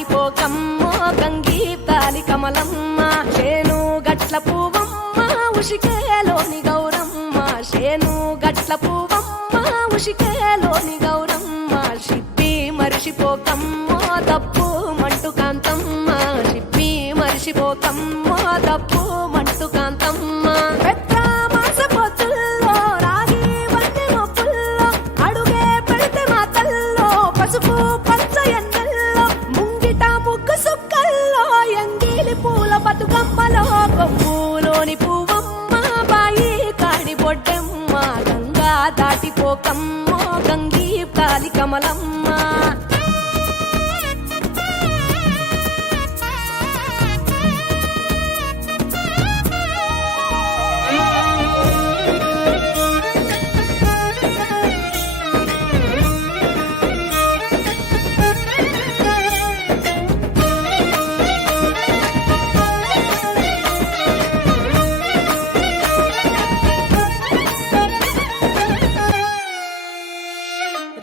దాటిపోకమ్మో గంగి తాలి కమలమ్మ చేను గట్ల పువ్వమ్మ ఉషికేలోని గౌరమ్మ చేను గట్ల పువ్వమ్మ ఉషికేలోని గౌరమ్మ షిప్పి మరిచిపోకమ్మో తప్పు మంటు కాంతమ్మ షిప్పి మరిచిపోకమ్మో తప్పు మంటు కాంతమ్మ పసుపు పచ్చ ఎండల్లో ముంగిట ముగ్గు సుక్కల్లో ఎంగిలి పూల బతుకమ్మలో కొమ్ములోని పువ్వమ్మ బాయి కాడి బొడ్డెమ్మ గంగా దాటిపోకమ్మో గంగి తాలి కమలమ్మ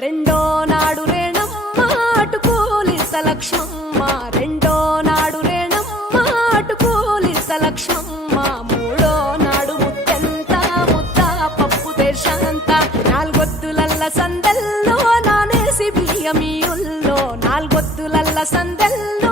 రెండో నాడు రేణమ్మ అటుకూలిస లక్ష్మమ్మ రెండో నాడు రేణమ్మ అటుకూలిస లక్ష్మమ్మ మూడో నాడు ముత్తెంత ముద్ద పప్పు దేశంత నాలుగొత్తులల్ల సందెల్లో నానేసి బియ్యమీయుల్లో నాలుగొత్తులల్ల సందెల్లో